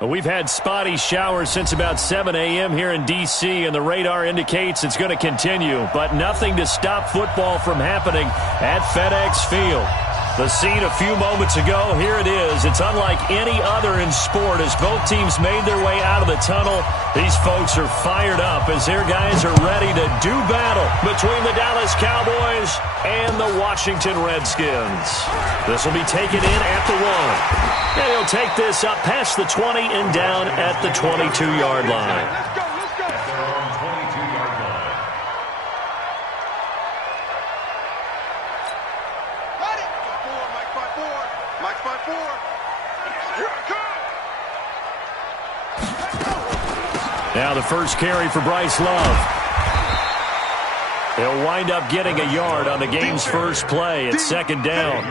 We've had spotty showers since about 7 a.m. here in D.C., and the radar indicates it's going to continue, but nothing to stop football from happening at FedEx Field. The scene a few moments ago, here it is. It's unlike any other in sport as both teams made their way out of the tunnel. These folks are fired up as their guys are ready to do battle between the Dallas Cowboys and the Washington Redskins. This will be taken in at the 1. And he'll take this up past the 20 and down at the 22-yard line. Now the first carry for Bryce Love. He'll wind up getting a yard on the game's first play. It's second down.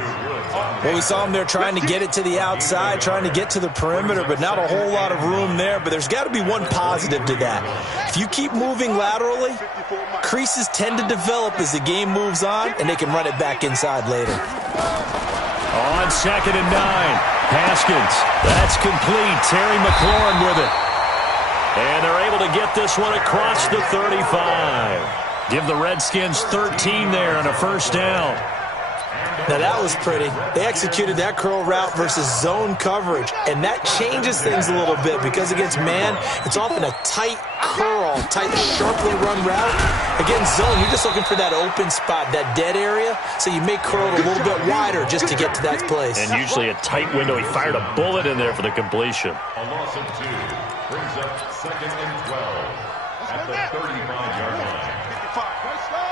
Well, we saw him there trying to get it to the outside, trying to get to the perimeter, but not a whole lot of room there. But there's got to be one positive to that. If you keep moving laterally, creases tend to develop as the game moves on, and they can run it back inside later. On second and 9, Haskins. That's complete. Terry McLaurin with it. And they're able to get this one across the 35. Give the Redskins 13 there and a first down. Now that was pretty. They executed that curl route versus zone coverage, and that changes things a little bit because against man, it's often a tight curl, tight, sharply run route. Against zone, you're just looking for that open spot, that dead area, so you may curl it a little bit wider just to get to that place. And usually a tight window. He fired a bullet in there for the completion. A loss of 2 brings up second and 12 at the 35-yard line. 55. Let's go.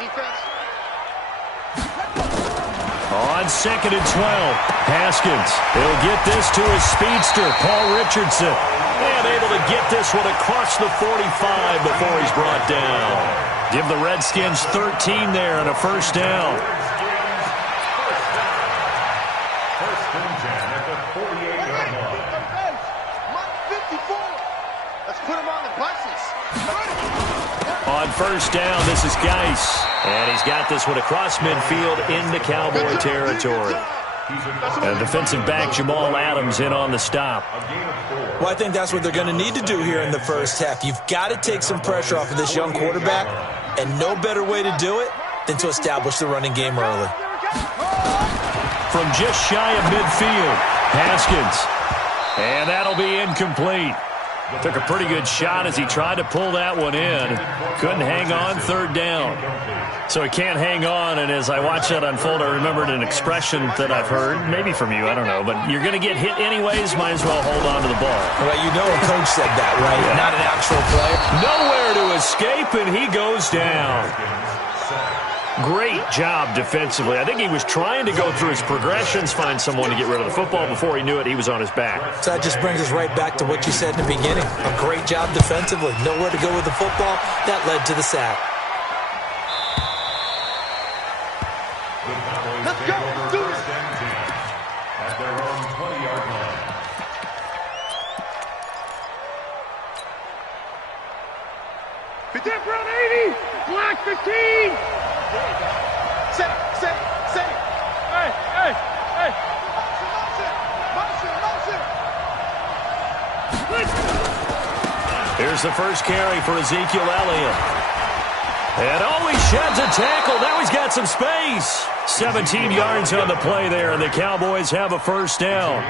Defense. On second and 12, Haskins. He'll get this to his speedster, Paul Richardson. And able to get this one across the 45 before he's brought down. Give the Redskins 13 there and a first down. First and 10 at the 48-yard line. 54. Let's put him on the buses. On first down, this is Geis. And he's got this one across midfield into Cowboy territory. And defensive back Jamal Adams in on the stop. Well, I think that's what they're going to need to do here in the first half. You've got to take some pressure off of this young quarterback, and no better way to do it than to establish the running game early. From just shy of midfield, Haskins. And that'll be incomplete. Took a pretty good shot as he tried to pull that one in. Couldn't hang on, third down. So he can't hang on, and as I watched that unfold, I remembered an expression that I've heard, maybe from you, I don't know, but you're going to get hit anyways, might as well hold on to the ball. Well, you know a coach said that, right? Yeah. Not an actual player. Nowhere to escape, and he goes down. Great job defensively. I think he was trying to go through his progressions, find someone to get rid of the football. Before he knew it, he was on his back. So that just brings us right back to what you said in the beginning. A great job defensively. Nowhere to go with the football. That led to the sack. Let's go. Do it. At their own 20-yard line. Protect round 80. Black 15. Say. Hey. Motion. Here's the first carry for Ezekiel Elliott. And he sheds a tackle. Now he's got some space. 17 yards on the play there, and the Cowboys have a first down.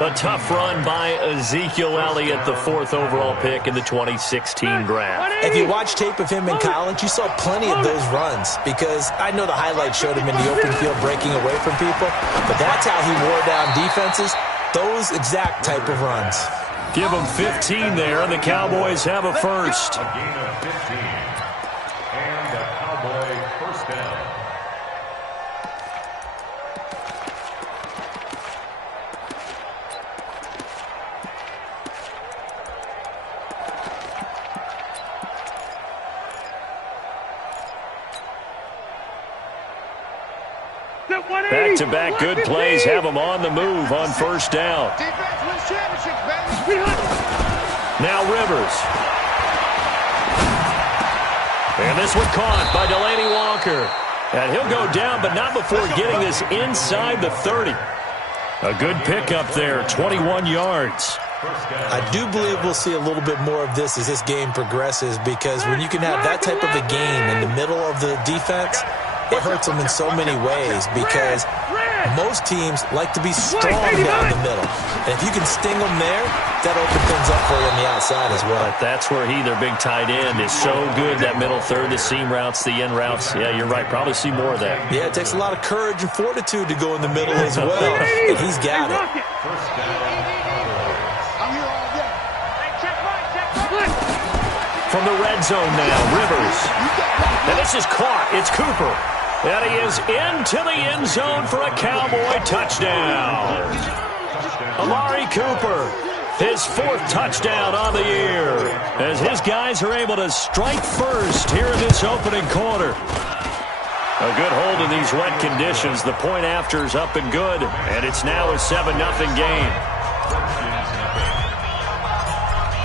A tough run by Ezekiel Elliott, the 4th overall pick in the 2016 draft. If you watch tape of him in college, you saw plenty of those runs because I know the highlights showed him in the open field breaking away from people, but that's how he wore down defenses, those exact type of runs. Give him 15 there, and the Cowboys have a first. A gain of 15. And the Cowboy first down. Back-to-back good plays have him on the move on first down. Defense wins championships, baby. Now Rivers. And this one caught by Delaney Walker. And he'll go down, but not before getting this inside the 30. A good pickup there, 21 yards. I do believe we'll see a little bit more of this as this game progresses, because when you can have that type of a game in the middle of the defense, it hurts them in so many ways, because most teams like to be strong down the middle. And if you can sting them there, that opens things up for you on the outside as well. But that's where their big tight end, is so good, that middle third, the seam routes, the in routes. Yeah, you're right. Probably see more of that. Yeah, it takes a lot of courage and fortitude to go in the middle as well, and he's got it. From the red zone now, Rivers. And this is caught. It's Cooper. And he is into the end zone for a Cowboy touchdown. Amari Cooper, his 4th touchdown on the year, as his guys are able to strike first here in this opening quarter. A good hold in these wet conditions. The point after is up and good, and it's now a 7-0 game.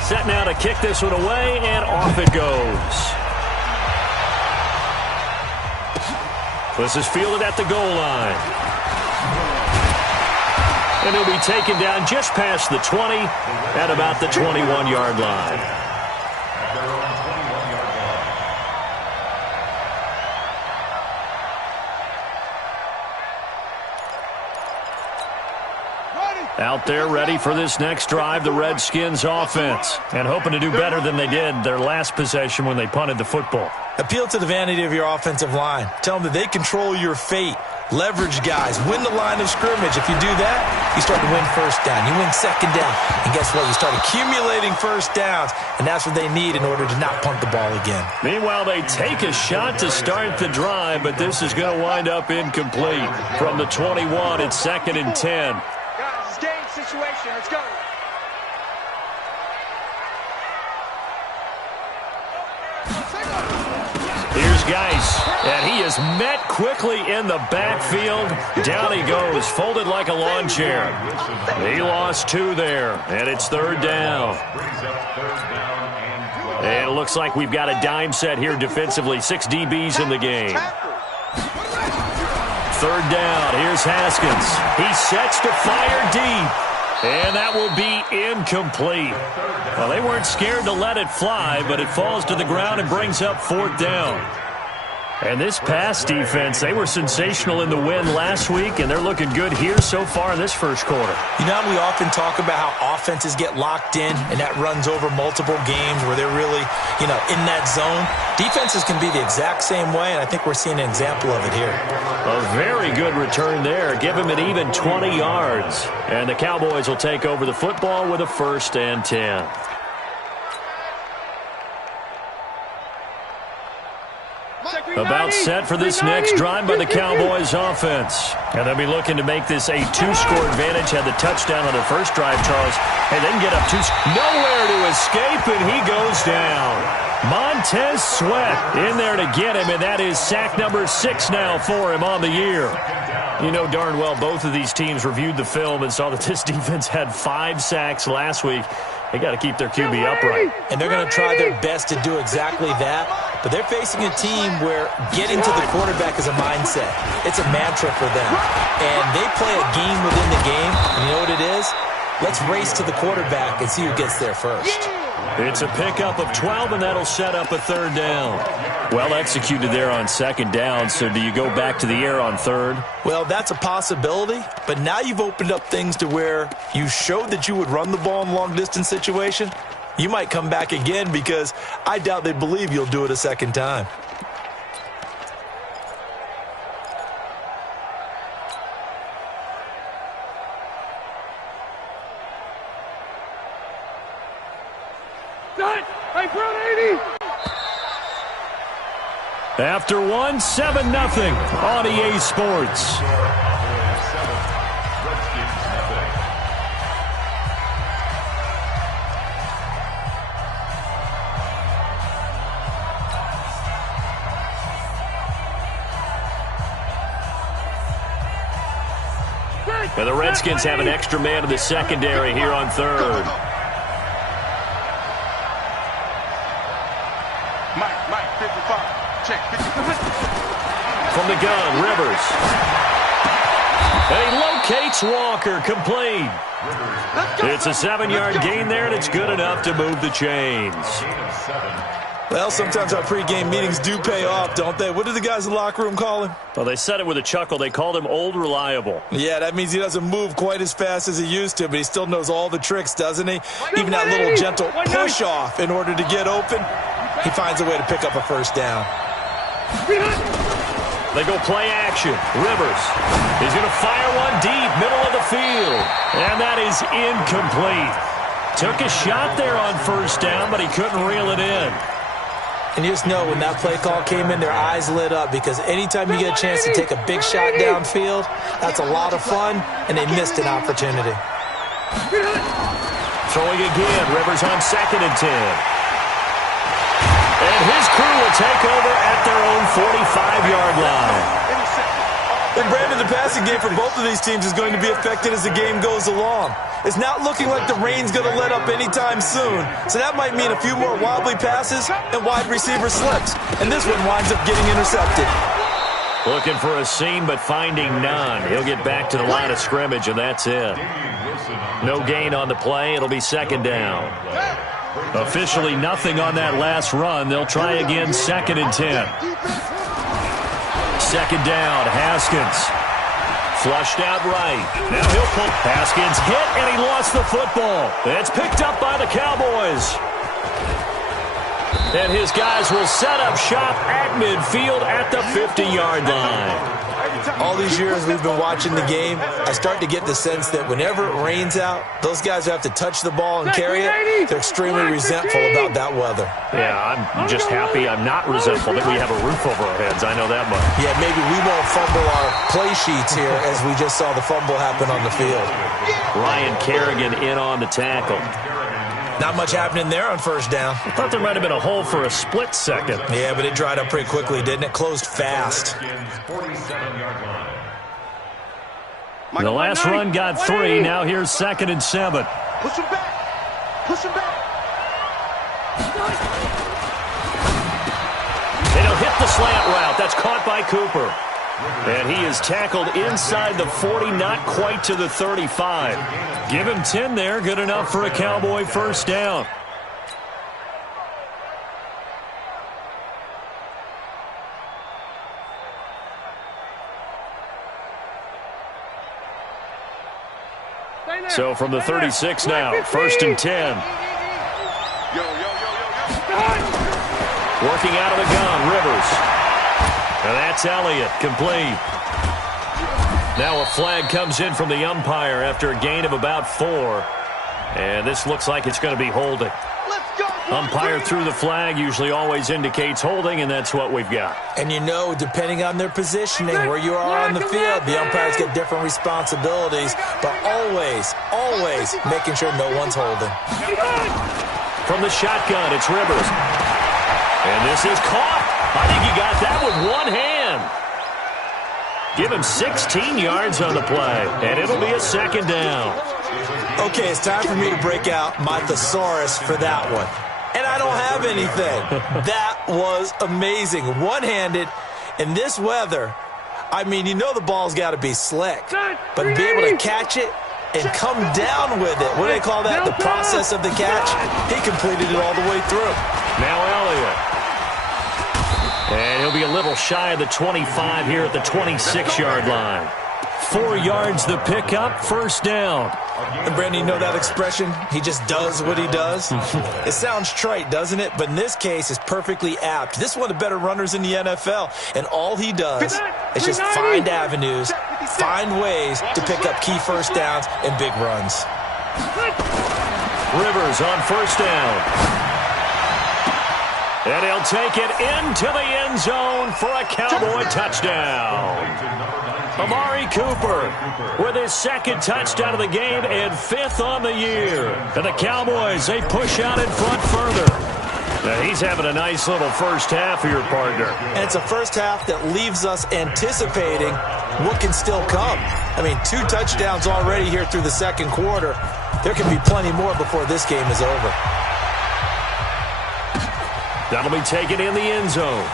Set now to kick this one away, and off it goes. This is fielded at the goal line. And he'll be taken down just past the 20 at about the 21-yard line. Out there ready for this next drive, the Redskins offense, and hoping to do better than they did their last possession when they punted the football. Appeal to the vanity of your offensive line. Tell them that they control your fate. Leverage guys. Win the line of scrimmage. If you do that, you start to win first down. You win second down. And guess what? You start accumulating first downs, and that's what they need in order to not punt the ball again. Meanwhile, they take a shot to start the drive, but this is going to wind up incomplete. From the 21, it's 2nd and 10. Situation. Let's go. Here's Geis, and he is met quickly in the backfield. Down he goes, folded like a lawn chair. He lost 2 there, and it's 3rd down. And it looks like we've got a dime set here defensively. 6 DBs in the game. 3rd down, here's Haskins. He sets to fire deep. And that will be incomplete. Well, they weren't scared to let it fly, but it falls to the ground and brings up 4th down. And this pass defense, they were sensational in the win last week, and they're looking good here so far in this first quarter. You know, we often talk about how offenses get locked in, and that runs over multiple games where they're really, in that zone. Defenses can be the exact same way, and I think we're seeing an example of it here. A very good return there. Give him an even 20 yards. And the Cowboys will take over the football with a 1st and 10. About set for this next drive by the Cowboys offense. And they'll be looking to make this a 2-score advantage. Had the touchdown on their first drive, Charles. And then get up 2. Nowhere to escape, and he goes down. Montez Sweat in there to get him, and that is sack number 6 now for him on the year. You know darn well both of these teams reviewed the film and saw that this defense had 5 sacks last week. They got to keep their QB upright. And they're going to try their best to do exactly that. But they're facing a team where getting to the quarterback is a mindset. It's a mantra for them. And they play a game within the game. And you know what it is? Let's race to the quarterback and see who gets there first. It's a pickup of 12, and that'll set up a 3rd down. Well executed there on 2nd down, so do you go back to the air on 3rd? Well, that's a possibility, but now you've opened up things to where you showed that you would run the ball in long-distance situation. You might come back again, because I doubt they believe you'll do it a 2nd time. After 1, 7-0 on EA Sports. And the Redskins have an extra man in the secondary here on 3rd. Mike, 55. Check, 55. From the gun, Rivers. And he locates Walker, complete. It's a 7-yard gain there, and it's good enough to move the chains. Well, sometimes our pregame meetings do pay off, don't they? What do the guys in the locker room call him? Well, they said it with a chuckle. They called him Old Reliable. Yeah, that means he doesn't move quite as fast as he used to, but he still knows all the tricks, doesn't he? Even that little gentle push-off in order to get open, he finds a way to pick up a first down. They go play action. Rivers. He's going to fire one deep, middle of the field. And that is incomplete. Took a shot there on first down, but he couldn't reel it in. And you just know when that play call came in, their eyes lit up, because anytime you get a chance to take a big shot downfield, that's a lot of fun, and they missed an opportunity. Throwing again. Rivers on 2nd and 10. And his crew will take over at their own 45-yard line. And Brandon, the passing game for both of these teams is going to be affected as the game goes along. It's not looking like the rain's going to let up anytime soon, so that might mean a few more wobbly passes and wide receiver slips. And this one winds up getting intercepted. Looking for a seam, but finding none. He'll get back to the line of scrimmage, and that's it. No gain on the play. It'll be 2nd down. Officially nothing on that last run. They'll try again 2nd and 10. 2nd down, Haskins. Flushed out right. Now he'll pull. Haskins hit, and he lost the football. It's picked up by the Cowboys. And his guys will set up shop at midfield at the 50-yard line. All these years we've been watching the game, I start to get the sense that whenever it rains out, those guys who have to touch the ball and carry it, they're extremely resentful about that weather. Yeah, I'm just happy I'm not resentful that we have a roof over our heads. I know that much. Yeah, maybe we won't fumble our play sheets here as we just saw the fumble happen on the field. Ryan Kerrigan in on the tackle. Not much happening there on first down. I thought there might have been a hole for a split second. Yeah, but it dried up pretty quickly, didn't it? Closed fast. The last run got 3. Now here's 2nd and 7. Push him back. Push him back. And he'll hit the slant route. That's caught by Cooper. And he is tackled inside the 40, not quite to the 35. Give him 10 there. Good enough for a Cowboy first down. So from the 36 now, 1st and 10. Working out of the gun, Rivers. And that's Elliott, complete. Now a flag comes in from the umpire after a gain of about 4. And this looks like it's going to be holding. Umpire threw the flag, usually always indicates holding, and that's what we've got. And you know, depending on their positioning, where you are on the field, the umpires get different responsibilities, but always, always making sure no one's holding. From the shotgun, it's Rivers. And this is caught. I think he got that with one hand. Give him 16 yards on the play, and it'll be a 2nd down. Okay, it's time for me to break out my thesaurus for that one. And I don't have anything. That was amazing. One-handed in this weather. I mean, you know the ball's got to be slick. But to be able to catch it and come down with it, what do they call that? The process of the catch? He completed it all the way through. Now Elliott. And he'll be a little shy of the 25 here at the 26-yard line. 4 yards the pickup, first down. And Brandon, you know that expression? He just does what he does? It sounds trite, doesn't it? But in this case, it's perfectly apt. This is one of the better runners in the NFL. And all he does is just find avenues, find ways to pick up key first downs and big runs. Rivers on first down. And he'll take it into the end zone for a Cowboy touchdown. Amari Cooper with his 2nd touchdown of the game and 5th on the year. And the Cowboys, they push out in front further. Now he's having a nice little first half here, partner. And it's a first half that leaves us anticipating what can still come. I mean, 2 touchdowns already here through the 2nd quarter. There can be plenty more before this game is over. That'll be taken in the end zone.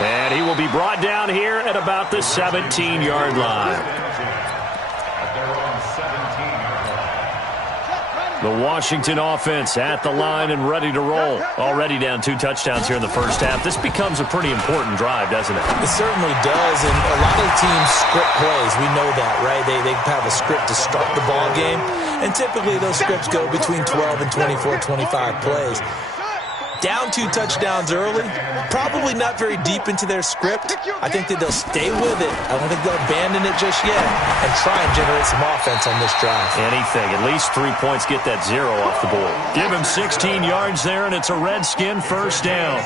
And he will be brought down here at about the 17-yard line. The Washington offense at the line and ready to roll. Already down 2 touchdowns here in the first half. This becomes a pretty important drive, doesn't it? It certainly does, and a lot of teams script plays. We know that, right? They have a script to start the ball game, and typically those scripts go between 12 and 24, 25 plays. Down 2 touchdowns early, probably not very deep into their script. I think that they'll stay with it. I don't think they'll abandon it just yet and try and generate some offense on this drive. Anything. At least 3 points, get that 0 off the board. Give him 16 yards there, and it's a Redskin first down.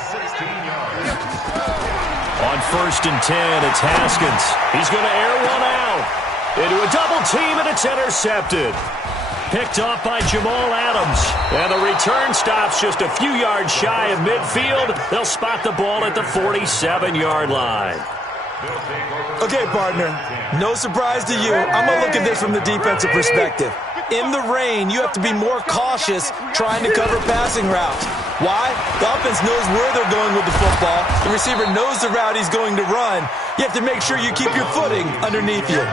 On 1st and 10, it's Haskins. He's going to air one out. Into a double team, and it's intercepted. Picked off by Jamal Adams. And the return stops just a few yards shy of midfield. They'll spot the ball at the 47-yard line. Okay, partner, no surprise to you. I'm going to look at this from the defensive perspective. In the rain, you have to be more cautious trying to cover passing routes. Why? The offense knows where they're going with the football. The receiver knows the route he's going to run. You have to make sure you keep your footing underneath you.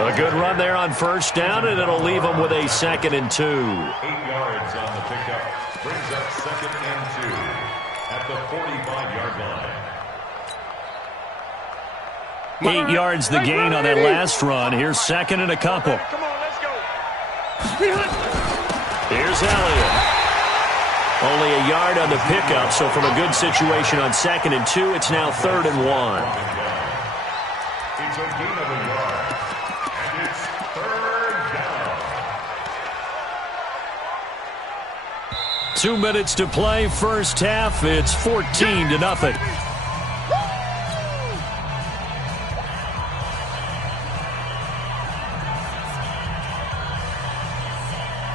A good run there on 1st down, and it'll leave them with a 2nd and 2. 8 yards on the pickup. Brings up 2nd and 2 at the 45-yard line. 8 yards the gain on that last run. Here's 2nd and a couple. Come on, let's go. Here's Elliott. Only a yard on the pickup, so from a good situation on 2nd and 2, it's now 3rd and 1. It's a gain of a yard, and it's 3rd down. 2 minutes to play, first half. It's 14-0.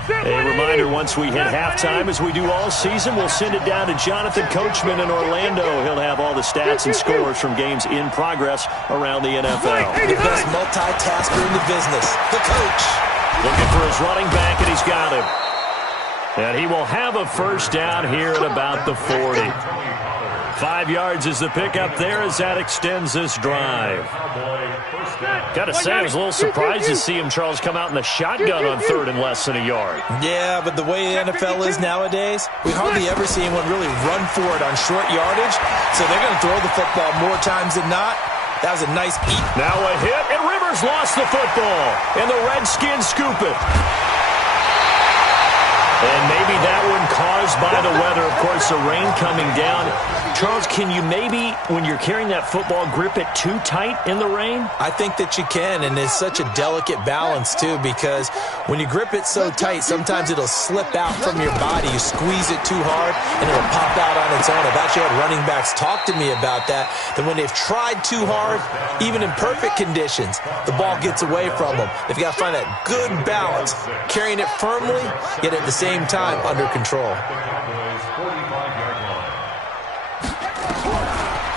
A reminder, once we hit halftime, as we do all season, we'll send it down to Jonathan Coachman in Orlando. He'll have all the stats and scores from games in progress around the NFL. The best multitasker in the business, the coach. Looking for his running back, and he's got him. And he will have a first down here at about the 40. 5 yards is the pickup there as that extends this drive. Got to say, I was a little surprised to see him, Charles, come out in the shotgun on 3rd and less than a yard. Yeah, but the way the NFL is nowadays, we hardly ever see anyone really run for it on short yardage, so they're going to throw the football more times than not. That was a nice eat. Now a hit, and Rivers lost the football, and the Redskins scoop it. And maybe that one caused by the weather. Of course, the rain coming down. Charles, can you maybe, when you're carrying that football, grip it too tight in the rain? I think that you can, and it's such a delicate balance, too, because when you grip it so tight, sometimes it'll slip out from your body. You squeeze it too hard, and it'll pop out on its own. I've actually had running backs talk to me about that when they've tried too hard, even in perfect conditions, the ball gets away from them. They've got to find that good balance, carrying it firmly, yet at the same time under control.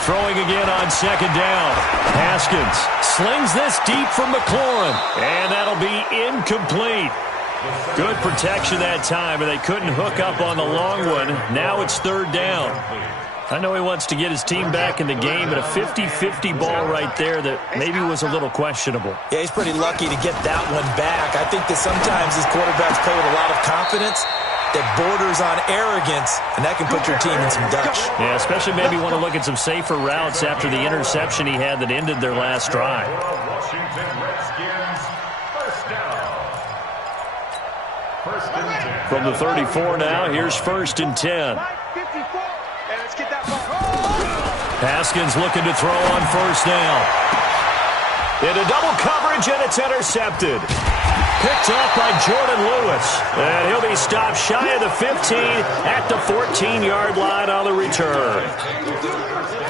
Throwing again on 2nd down. Haskins slings this deep from McLaurin, and that'll be incomplete. Good protection that time, and they couldn't hook up on the long one. Now it's 3rd down. I know he wants to get his team back in the game, but a 50-50 ball right there that maybe was a little questionable. Yeah, he's pretty lucky to get that one back. I think that sometimes his quarterbacks play with a lot of confidence that borders on arrogance, and that can put your team in some Dutch. Yeah, especially maybe want to look at some safer routes after the interception he had that ended their last drive. Washington Redskins, first down. 1st and 10. From the 34 now, here's 1st and 10. Haskins looking to throw on 1st down. Into double coverage, and it's intercepted. Picked off by Jordan Lewis. And he'll be stopped shy of the 15 at the 14-yard line on the return.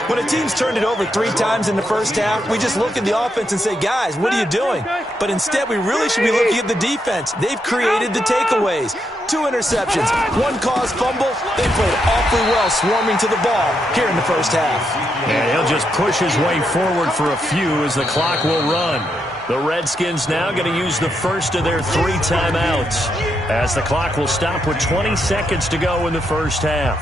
When a team's turned it over 3 times in the first half, we just look at the offense and say, guys, what are you doing? But instead, we really should be looking at the defense. They've created the takeaways. 2 interceptions, 1 caused fumble. They played awfully well swarming to the ball here in the first half. And he'll just push his way forward for a few as the clock will run. The Redskins now going to use the first of their 3 timeouts as the clock will stop with 20 seconds to go in the first half.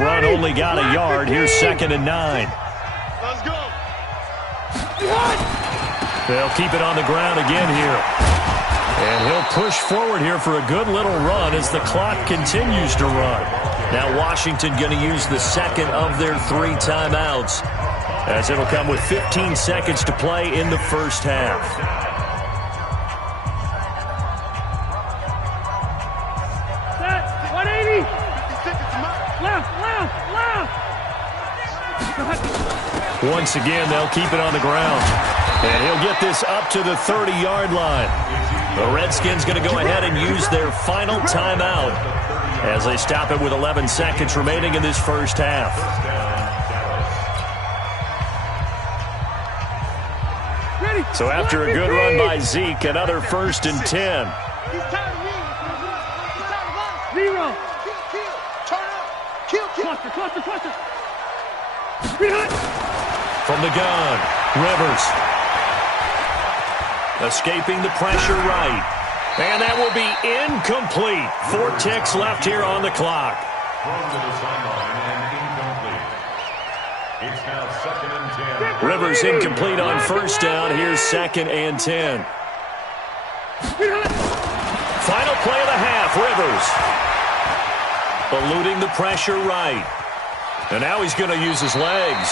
run only got a yard. Here's 2nd and 9. Let's go. They'll keep it on the ground again here. And he'll push forward here for a good little run as the clock continues to run. Now Washington going to use the second of their 3 timeouts, as it'll come with 15 seconds to play in the first half. Set. 180. Left. Once again, they'll keep it on the ground. And he'll get this up to the 30-yard line. The Redskins going to go ahead and use their final timeout as they stop it with 11 seconds remaining in this first half. So after a good run by Zeke, another 1st and 10. 0. Cluster. From the gun, Rivers. Escaping the pressure right. And that will be incomplete. 4 ticks left here on the clock. Thrown to the sideline and incomplete. It's now 2nd and 10. Rivers incomplete on 1st down. Here's 2nd and 10. Final play of the half, Rivers. Eluding the pressure right. And now he's going to use his legs.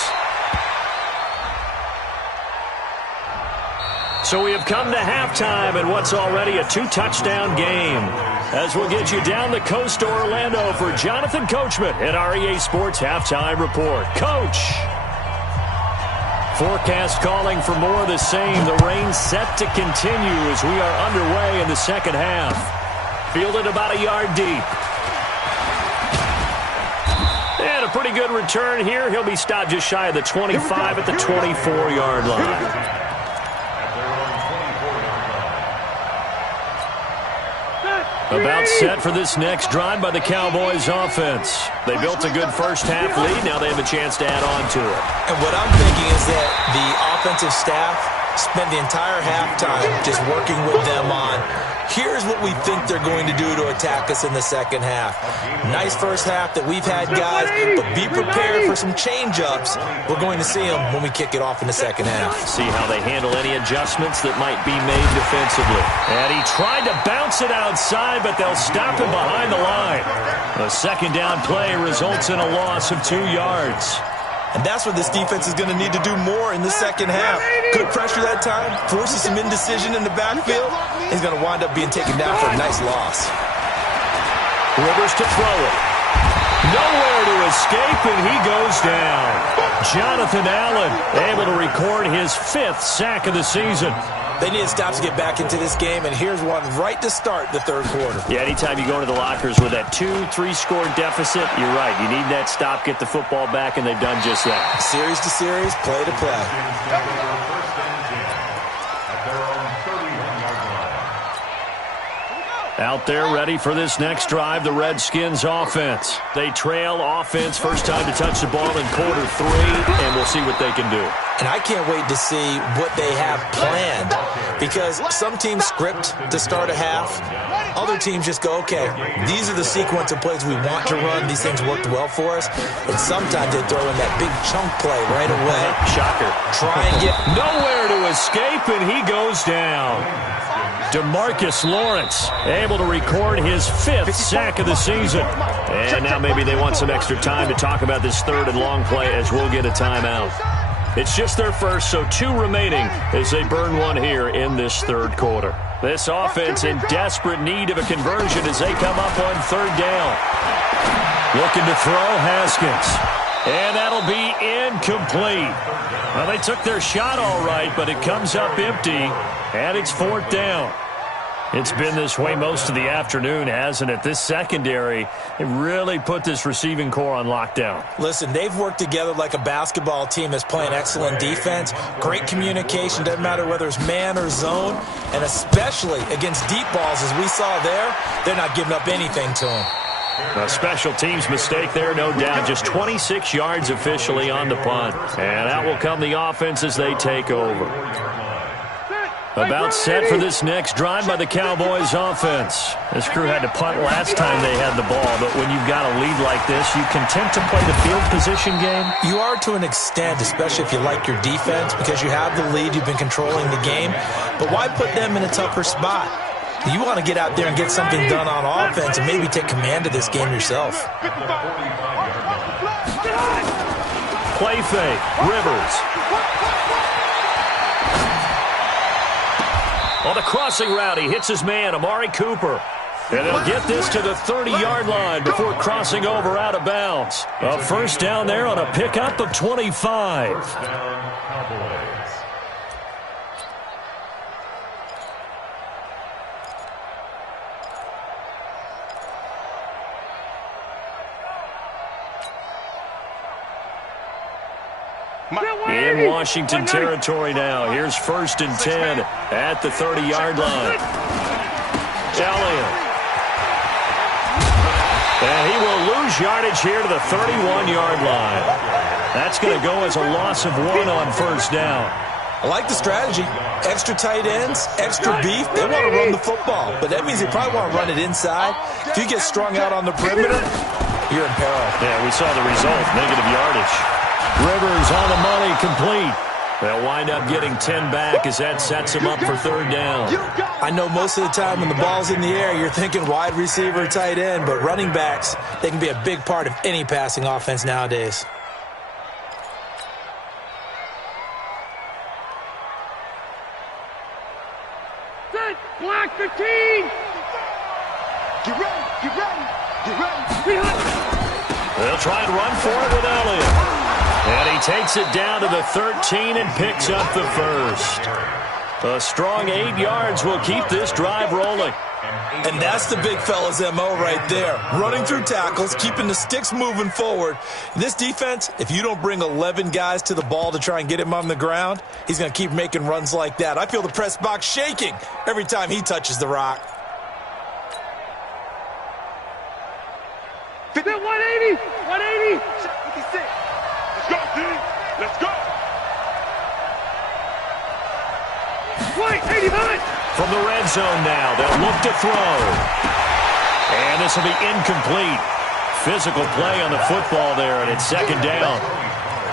So we have come to halftime in what's already a 2-touchdown game, as we'll get you down the coast to Orlando for Jonathan Coachman at our EA Sports Halftime Report. Coach! Forecast calling for more of the same. The rain set to continue as we are underway in the second half. Fielded about a yard deep. And a pretty good return here. He'll be stopped just shy of the 25 at the 24-yard line. About set for this next drive by the Cowboys offense. They built a good first half lead. Now they have a chance to add on to it. And what I'm thinking is that the offensive staff spent the entire halftime just working with them on, here's what we think they're going to do to attack us in the second half. Nice first half that we've had, guys, but be prepared for some change-ups. We're going to see them when we kick it off in the second half. See how they handle any adjustments that might be made defensively. And he tried to bounce it outside, but they'll stop him behind the line. A 2nd down play results in a loss of 2 yards. And that's what this defense is going to need to do more in the second half. Good pressure that time, forces some indecision in the backfield. He's going to wind up being taken down for a nice loss. Rivers to throw it. Nowhere to escape, and he goes down. Jonathan Allen able to record his 5th sack of the season. They need to stop to get back into this game, and here's one right to start the third quarter. Yeah, anytime you go into the lockers with that 2-3 score deficit, you're right. You need that stop, get the football back, and they've done just that. Series to series, play to play. Out there ready for this next drive, the Redskins offense. They trail offense, first time to touch the ball in quarter 3, and we'll see what they can do. And I can't wait to see what they have planned, because some teams script to start a half. Other teams just go, okay, these are the sequence of plays we want to run. These things worked well for us. And sometimes they throw in that big chunk play right away. Shocker. Try and get nowhere to escape, and he goes down. DeMarcus Lawrence able to record his 5th sack of the season. And now maybe they want some extra time to talk about this 3rd and long play as we'll get a timeout. It's just their first, so 2 remaining as they burn one here in this 3rd quarter. This offense in desperate need of a conversion as they come up on 3rd down. Looking to throw Haskins. And that'll be incomplete. Well, they took their shot all right, but it comes up empty, and it's 4th down. It's been this way most of the afternoon, hasn't it? This secondary, it really put this receiving core on lockdown. Listen, they've worked together like a basketball team that's playing excellent defense. Great communication, doesn't matter whether it's man or zone. And especially against deep balls, as we saw there, they're not giving up anything to them. A special teams mistake there, no doubt. Just 26 yards officially on the punt. And out will come the offense as they take over. About set for this next drive by the Cowboys offense. This crew had to punt last time they had the ball, but when you've got a lead like this, you content to play the field position game? You are to an extent, especially if you like your defense, because you have the lead, you've been controlling the game. But why put them in a tougher spot? You want to get out there and get something done on offense and maybe take command of this game yourself. Play fake, Rivers. On the crossing route, he hits his man, Amari Cooper. And they'll get this to the 30-yard line before crossing over out of bounds. A first down there on a pickup of 25. First down, Cowboys. In Washington territory now. Here's 1st and 10 at the 30-yard line. Elliott. And he will lose yardage here to the 31-yard line. That's going to go as a loss of 1 on first down. I like the strategy. Extra tight ends, extra beef. They want to run the football, but that means they probably want to run it inside. If you get strung out on the perimeter, you're in peril. Yeah, we saw the result, negative yardage. Rivers on the money, complete. They'll wind up getting 10 back as that sets them up for third down. I know most of the time when the ball's in the air, you're thinking wide receiver, tight end, but running backs, they can be a big part of any passing offense nowadays. Set, block the team. Get ready, get ready, get ready. They'll try and run for it with Elliott. And he takes it down to the 13 and picks up the first. A strong 8 yards will keep this drive rolling. And that's the big fella's MO right there. Running through tackles, keeping the sticks moving forward. This defense, if you don't bring 11 guys to the ball to try and get him on the ground, he's going to keep making runs like that. I feel the press box shaking every time he touches the rock. 180, 180. 56. Let's go, team. Let's go. Right, 85. From the red zone now, they'll look to throw. And this will be incomplete. Physical play on the football there, and it's second down.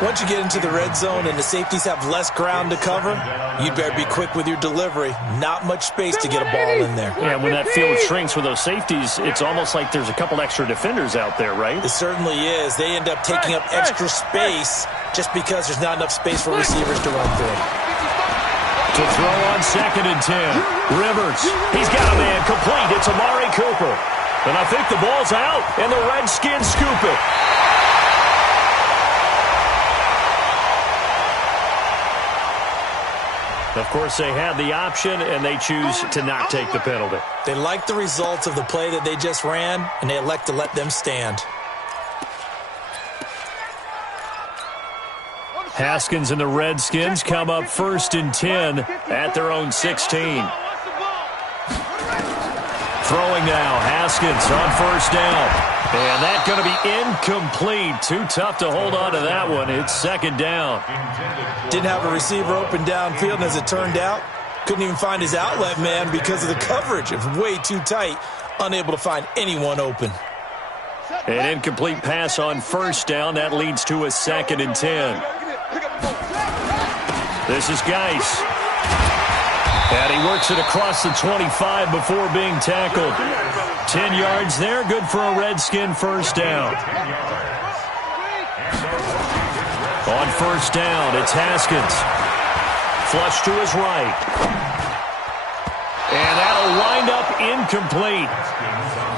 Once you get into the red zone and the safeties have less ground to cover, you'd better be quick with your delivery. Not much space to get a ball in there. Yeah, when that field shrinks with those safeties, it's almost like there's a couple extra defenders out there, right? It certainly is. They end up taking up extra space just because there's not enough space for receivers to run through. To throw on 2nd and 10. Rivers, he's got a man complete. It's Amari Cooper. And I think the ball's out, and the Redskins scoop it. Of course, they had the option, and they choose to not take the penalty. They like the results of the play that they just ran, and they elect to let them stand. Haskins and the Redskins come up 1st and 10 at their own 16. Throwing now, Haskins on 1st down. And that's going to be incomplete. Too tough to hold on to that one. It's 2nd down. Didn't have a receiver open downfield, and as it turned out, couldn't even find his outlet man because of the coverage. It was way too tight, unable to find anyone open. An incomplete pass on 1st down. That leads to a 2nd and 10. This is Geis. And he works it across the 25 before being tackled. 10 yards there, good for a Redskin first down. On 1st down, it's Haskins. Flush to his right. And that'll wind up incomplete.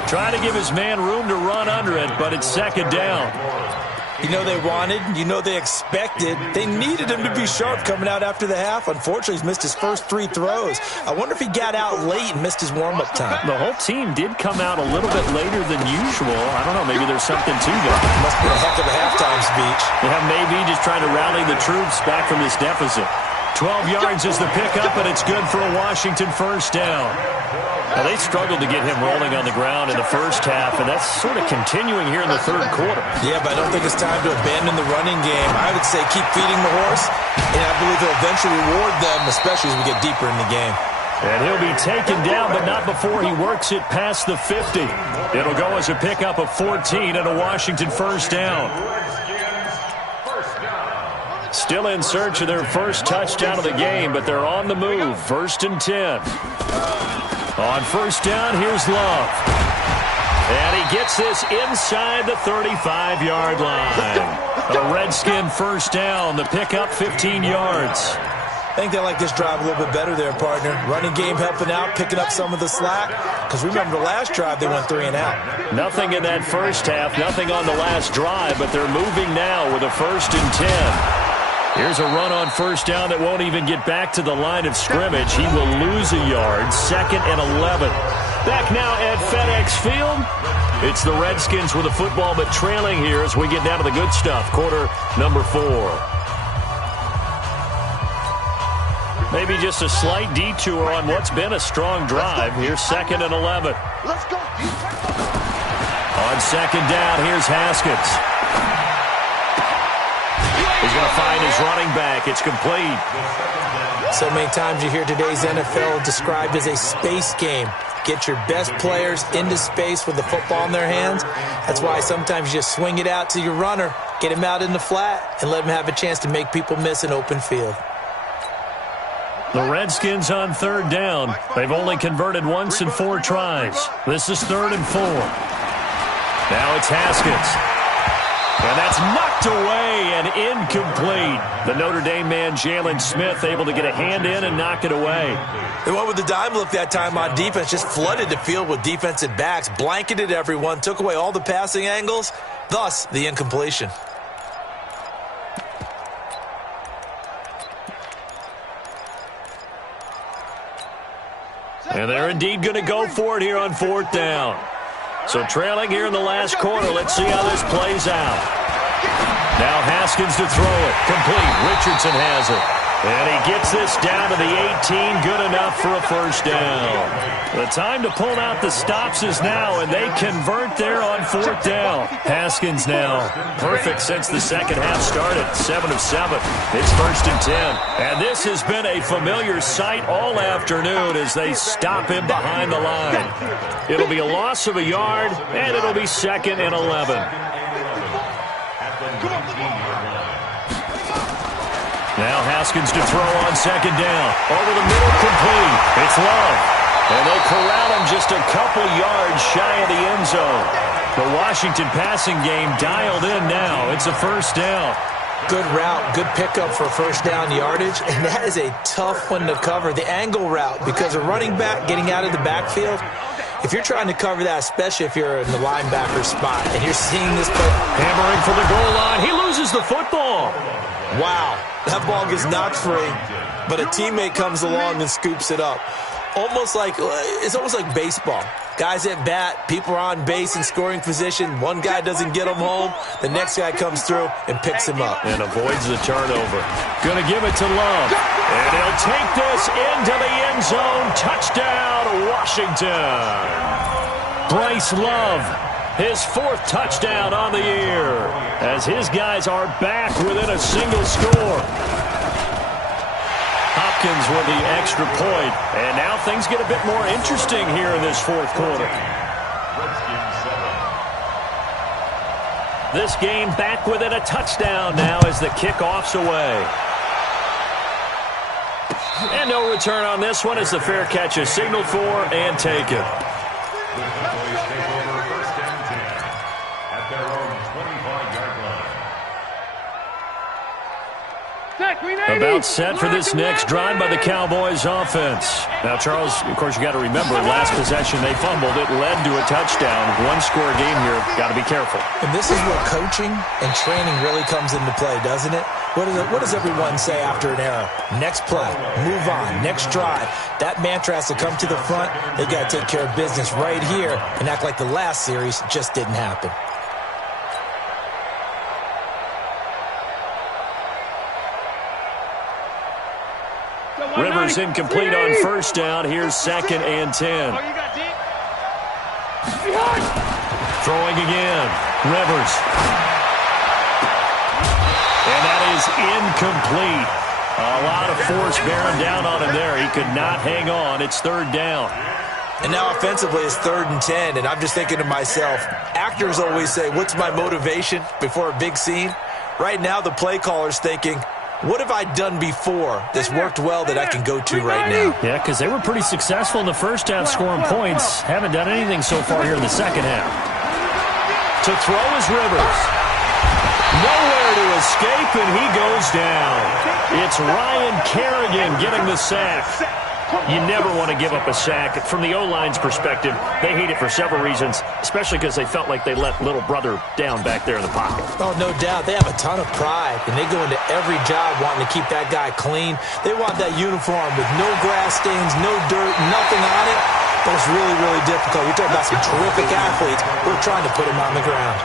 Trying to give his man room to run under it, but it's 2nd down. You know they wanted, you know they expected. They needed him to be sharp coming out after the half. Unfortunately, he's missed his first 3 throws. I wonder if he got out late and missed his warm-up time. The whole team did come out a little bit later than usual. I don't know, maybe there's something to that. Must have been a heck of a halftime speech. Yeah, maybe just trying to rally the troops back from this deficit. 12 yards is the pickup, and it's good for a Washington first down. Now, they struggled to get him rolling on the ground in the first half, and that's sort of continuing here in the third quarter. Yeah, but I don't think it's time to abandon the running game. I would say keep feeding the horse, and I believe he'll eventually reward them, especially as we get deeper in the game. And he'll be taken down, but not before he works it past the 50. It'll go as a pickup of 14 and a Washington first down. Still in search of their first touchdown of the game, but they're on the move. 1st and 10. On first down, here's Love. And he gets this inside the 35-yard line. A Redskin first down. The pickup, 15 yards. I think they like this drive a little bit better there, partner. Running game helping out, picking up some of the slack. Because remember the last drive, they went 3 and out. Nothing in that first half, nothing on the last drive, but they're moving now with a 1st and 10. Here's a run on first down that won't even get back to the line of scrimmage. He will lose a yard. 2nd and 11. Back now at FedEx Field. It's the Redskins with the football, but trailing here as we get down to the good stuff. Quarter number 4. Maybe just a slight detour on what's been a strong drive. Here's 2nd and 11. Let's go. On second down, here's Haskins. He's going to find his running back. It's complete. So many times you hear today's NFL described as a space game. Get your best players into space with the football in their hands. That's why sometimes you just swing it out to your runner, get him out in the flat, and let him have a chance to make people miss an open field. The Redskins on 3rd down. They've only converted once in 4 tries. This is 3rd and 4. Now it's Haskins. And that's knocked away and incomplete. The Notre Dame man, Jalen Smith, able to get a hand in and knock it away. They went with the dime look that time on defense, just flooded the field with defensive backs, blanketed everyone, took away all the passing angles, thus the incompletion. And they're indeed going to go for it here on 4th down. So trailing here in the last quarter. Let's see how this plays out. Now Haskins to throw it. Complete. Richardson has it. And he gets this down to the 18. Good enough for a first down. The time to pull out the stops is now, and they convert there on 4th down. Haskins now perfect since the second half started. 7 of 7. It's 1st and 10. And this has been a familiar sight all afternoon as they stop him behind the line. It'll be a loss of a yard, and it'll be 2nd and 11. Now Haskins to throw on second down. Over the middle, complete. It's Love. And they corral him just a couple yards shy of the end zone. The Washington passing game dialed in now. It's a first down. Good route, good pickup for first down yardage, and that is a tough one to cover. The angle route, because a running back getting out of the backfield, if you're trying to cover that, especially if you're in the linebacker spot, and you're seeing this play. Hammering for the goal line. He loses the football. Wow, that ball gets knocked free, but a teammate comes along and scoops it up. It's almost like baseball. Guys at bat, people are on base in scoring position. One guy doesn't get him home. The next guy comes through and picks him up. And avoids the turnover. Going to give it to Love. And he'll take this into the end zone. Touchdown, Washington. Bryce Love, his 4th touchdown on the year, as his guys are back within a single score. Hopkins with the extra point, and now things get a bit more interesting here in this 4th quarter. This game back within a touchdown now as the kickoff's away. And no return on this one as the fair catch is signaled for and taken. About set for this next drive by the Cowboys offense. Now, Charles, of course, you got to remember, last possession they fumbled. It led to a touchdown. One-score game here. Got to be careful. And this is where coaching and training really comes into play, doesn't it? What does everyone say after an error? Next play, move on, next drive. That mantra has to come to the front. They got to take care of business right here and act like the last series just didn't happen. Rivers incomplete on first down. Here's 2nd and 10. Throwing again. Rivers. And that is incomplete. A lot of force bearing down on him there. He could not hang on. It's 3rd down. And now offensively it's 3rd and 10, and I'm just thinking to myself, actors always say, what's my motivation before a big scene? Right now the play caller's thinking, what have I done before that's worked well that I can go to right now? Yeah, because they were pretty successful in the first half scoring points. Haven't done anything so far here in the second half. To throw is Rivers. Nowhere to escape, and he goes down. It's Ryan Kerrigan getting the sack. You never want to give up a sack. From the O-line's perspective, they hate it for several reasons, especially because they felt like they let little brother down back there in the pocket. Oh, no doubt. They have a ton of pride, and they go into every job wanting to keep that guy clean. They want that uniform with no grass stains, no dirt, nothing on it. But it's really, really difficult. You're talking about some terrific athletes who are trying to put him on the ground.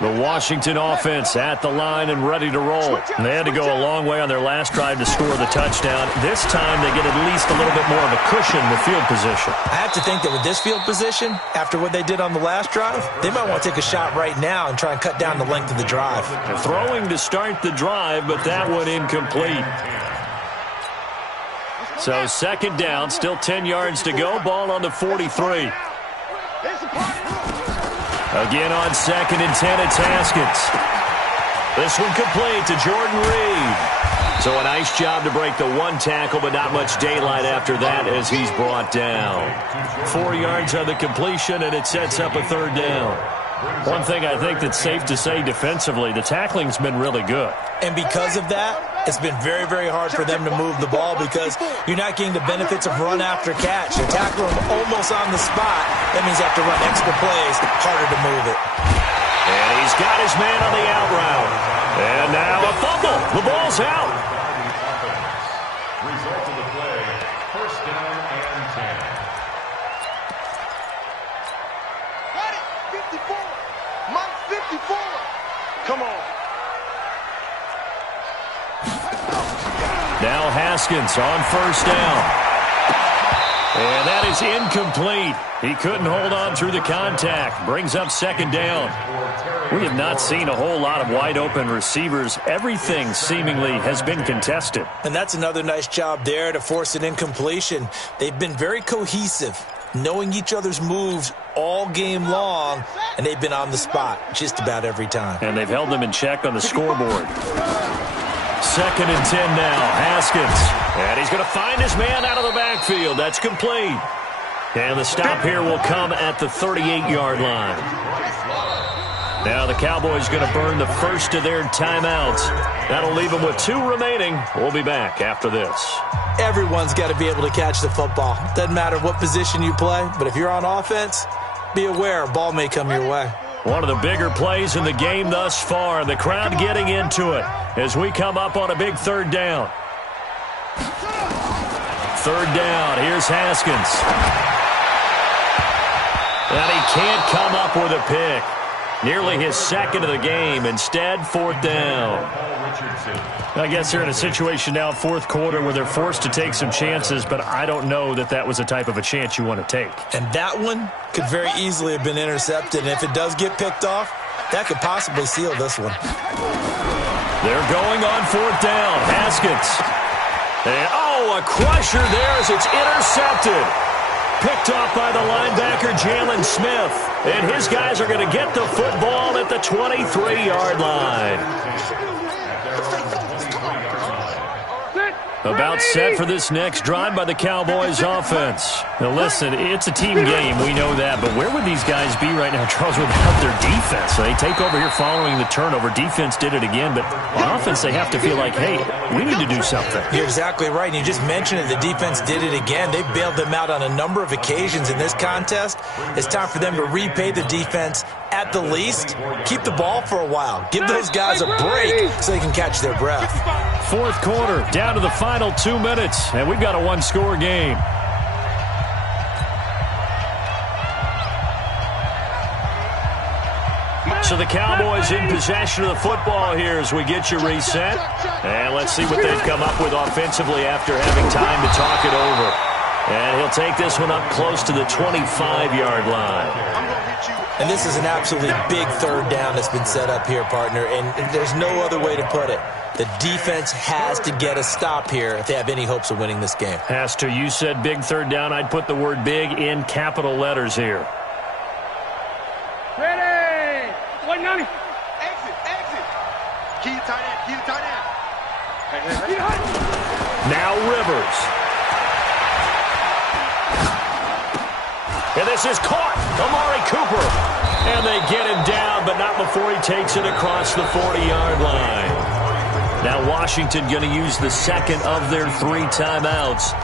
The Washington offense at the line and ready to roll. They had to go a long way on their last drive to score the touchdown. This time they get at least a little bit more of a cushion with field position. I have to think that with this field position, after what they did on the last drive, they might want to take a shot right now and try and cut down the length of the drive. They're throwing to start the drive, but that one incomplete. So 2nd down, still 10 yards to go. Ball on the 43. Again on 2nd and 10, it's Haskins. This one complete to Jordan Reed. So a nice job to break the one tackle, but not much daylight after that as he's brought down. 4 yards on the completion, and it sets up a 3rd down. One thing I think that's safe to say defensively, the tackling's been really good. And because of that, it's been very, very hard for them to move the ball because you're not getting the benefits of run after catch. They tackle him almost on the spot. That means you have to run extra plays, harder to move it. And he's got his man on the out route. And now a fumble. The ball's out. Result of the play, 1st down and 10. Got it, 54. Mike 54. Come on. Now Haskins on 1st down. And that is incomplete. He couldn't hold on through the contact. Brings up 2nd down. We have not seen a whole lot of wide-open receivers. Everything seemingly has been contested. And that's another nice job there to force an incompletion. They've been very cohesive, knowing each other's moves all game long, and they've been on the spot just about every time. And they've held them in check on the scoreboard. 2nd and 10 now. Haskins. And he's going to find his man out of the backfield. That's complete. And the stop here will come at the 38-yard line. Now the Cowboys going to burn the first of their timeouts. That'll leave them with 2 remaining. We'll be back after this. Everyone's got to be able to catch the football. Doesn't matter what position you play, but if you're on offense, be aware a ball may come your way. One of the bigger plays in the game thus far. The crowd getting into it as we come up on a big 3rd down. 3rd down. Here's Haskins. And he can't come up with a pick. Nearly his 2nd of the game. Instead, 4th down. I guess they're in a situation now, 4th quarter, where they're forced to take some chances, but I don't know that that was the type of a chance you want to take. And that one could very easily have been intercepted. And if it does get picked off, that could possibly seal this one. They're going on 4th down. Haskins. And, a crusher there as it's intercepted. Picked off by the linebacker, Jalen Smith. And his guys are going to get the football at the 23-yard line. About set for this next drive by the Cowboys offense. Now listen, it's a team game, we know that, but where would these guys be right now, Charles, without their defense? So they take over here following the turnover. Defense did it again, but on offense they have to feel like, hey, we need to do something. You're exactly right, and you just mentioned it. The defense did it again. They bailed them out on a number of occasions in this contest. It's time for them to repay the defense at the least. Keep the ball for a while. Give those guys a break so they can catch their breath. 4th quarter, down to the final 2 minutes, and we've got a 1-score game. So the Cowboys in possession of the football here as we get you reset. And let's see what they've come up with offensively after having time to talk it over. And he'll take this one up close to the 25-yard line. And this is an absolutely big third down that's been set up here, partner, and there's no other way to put it. The defense has to get a stop here if they have any hopes of winning this game. Has to. You said big third down. I'd put the word big in capital letters here. Ready. 190. Exit. Key to tight end. Hey. Now Rivers. And this is caught. Amari Cooper. And they get him down, but not before he takes it across the 40-yard line. Now Washington going to use the second of their 3 timeouts.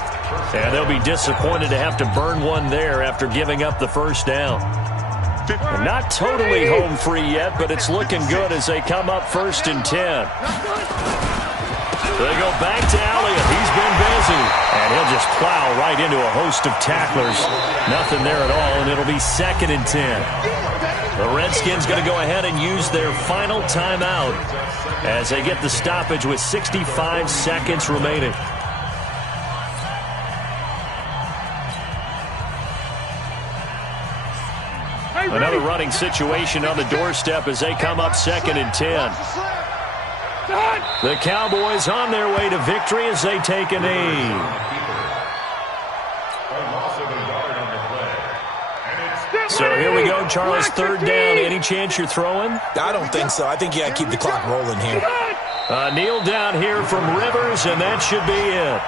And they'll be disappointed to have to burn one there after giving up the first down. They're not totally home free yet, but it's looking good as they come up 1st and 10. They go back to Elliott. He's been busy. And he'll just plow right into a host of tacklers. Nothing there at all, and it'll be 2nd and 10. The Redskins going to go ahead and use their final timeout as they get the stoppage with 65 seconds remaining. Another running situation on the doorstep as they come up 2nd and 10. The Cowboys on their way to victory as they take a knee. So here we go, Charles, 3rd down. Any chance you're throwing? I don't think so. I think you got to keep the clock rolling here. Kneel down here from Rivers, and that should be it.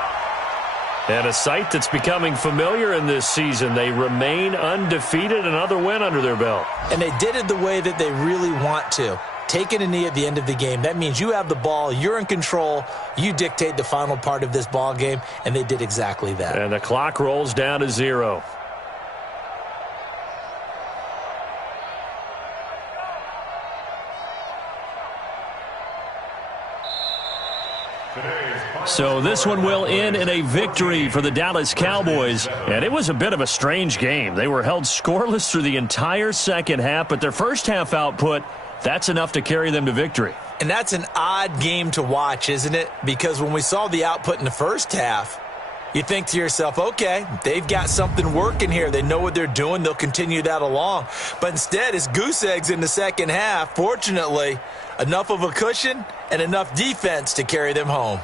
And a sight that's becoming familiar in this season. They remain undefeated, another win under their belt. And they did it the way that they really want to. Taking a knee at the end of the game, that means you have the ball, you're in control, you dictate the final part of this ball game, and they did exactly that. And the clock rolls down to 0. So this one will end in a victory for the Dallas Cowboys. And it was a bit of a strange game. They were held scoreless through the entire second half, but their first half output, that's enough to carry them to victory. And that's an odd game to watch, isn't it? Because when we saw the output in the first half, you think to yourself, okay, they've got something working here. They know what they're doing. They'll continue that along. But instead, it's goose eggs in the second half. Fortunately, enough of a cushion and enough defense to carry them home.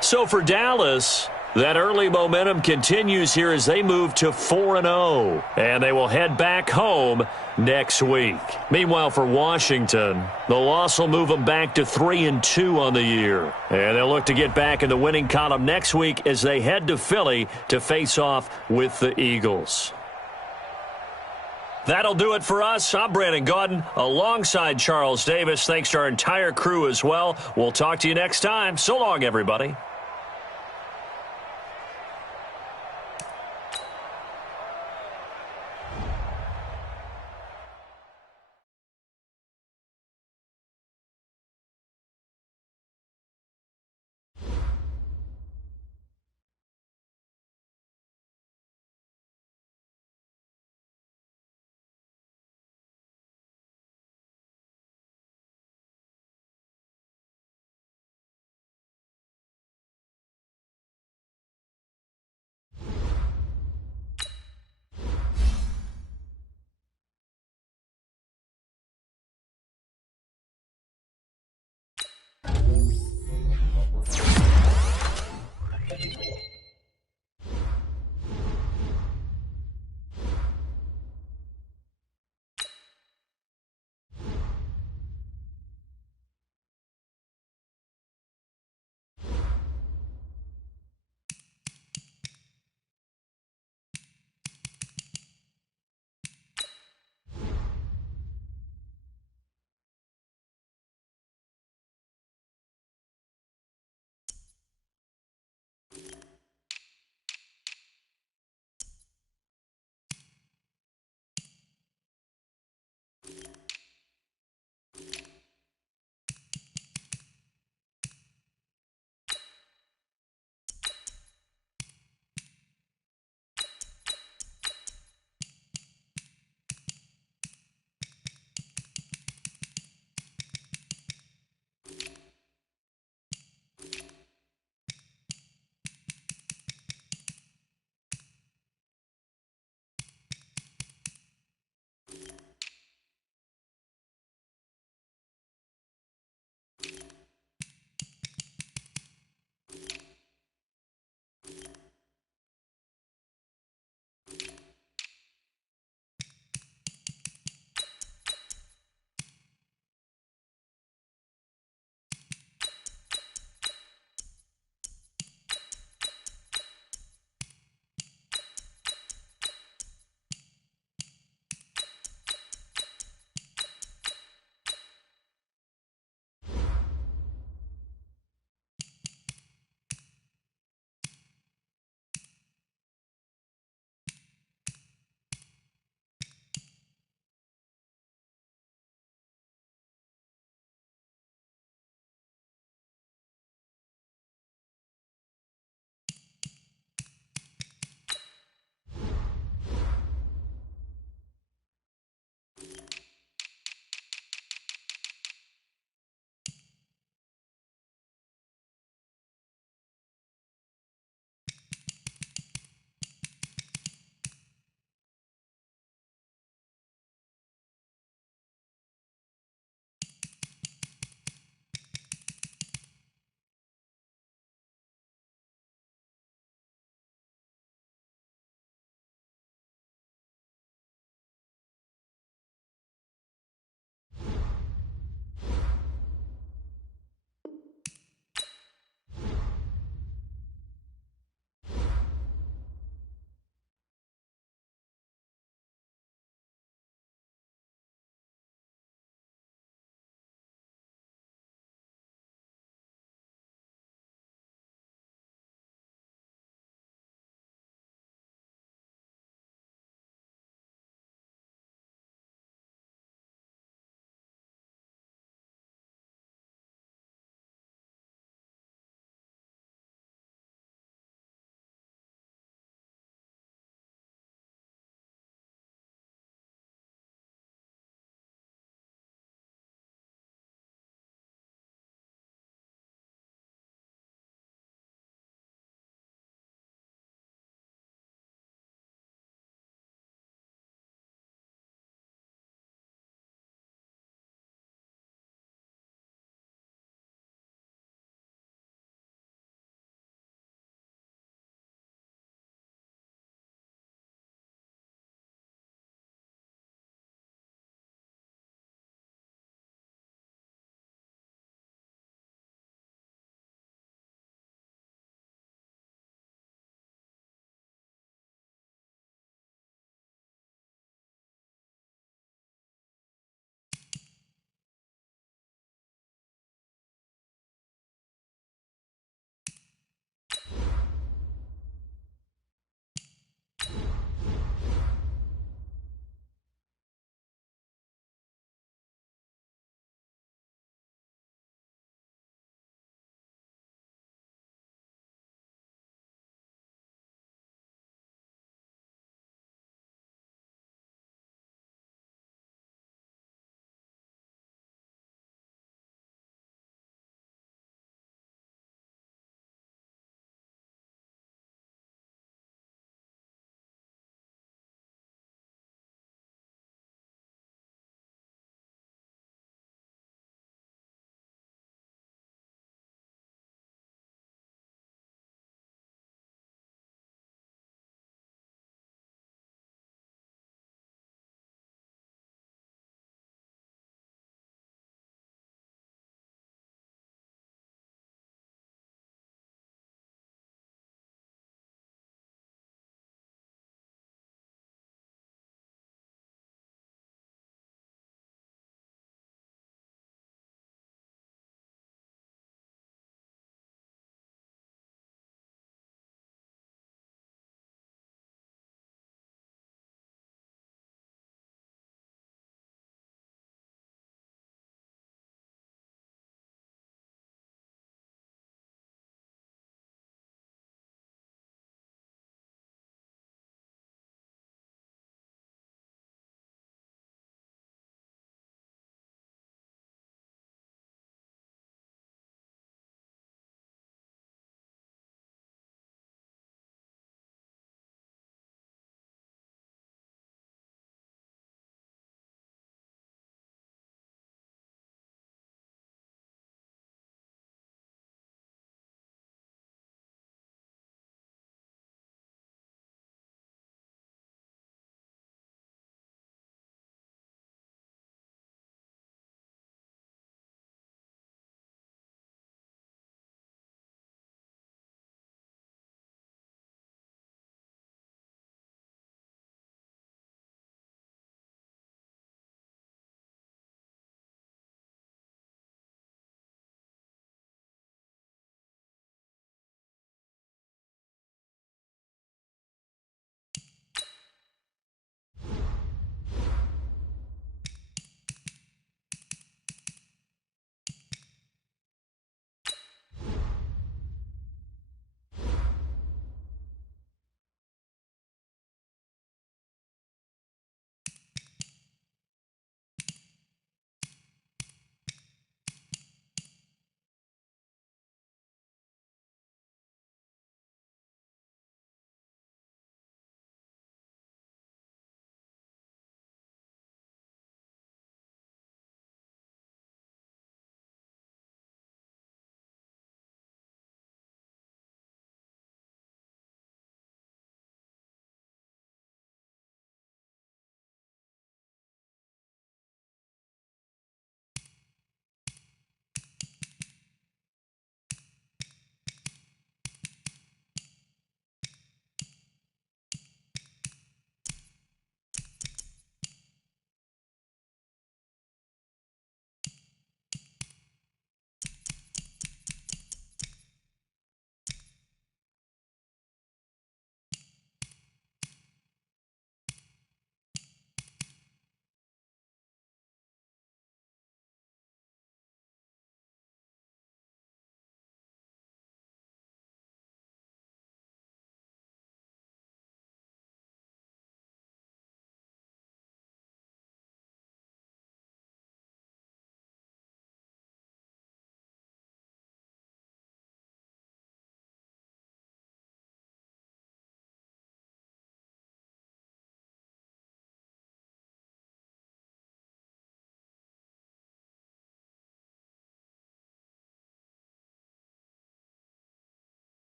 So for Dallas, that early momentum continues here as they move to 4-0. And they will head back home next week. Meanwhile, for Washington, the loss will move them back to 3-2 on the year. And they'll look to get back in the winning column next week as they head to Philly to face off with the Eagles. That'll do it for us. I'm Brandon Gaudin alongside Charles Davis. Thanks to our entire crew as well. We'll talk to you next time. So long, everybody.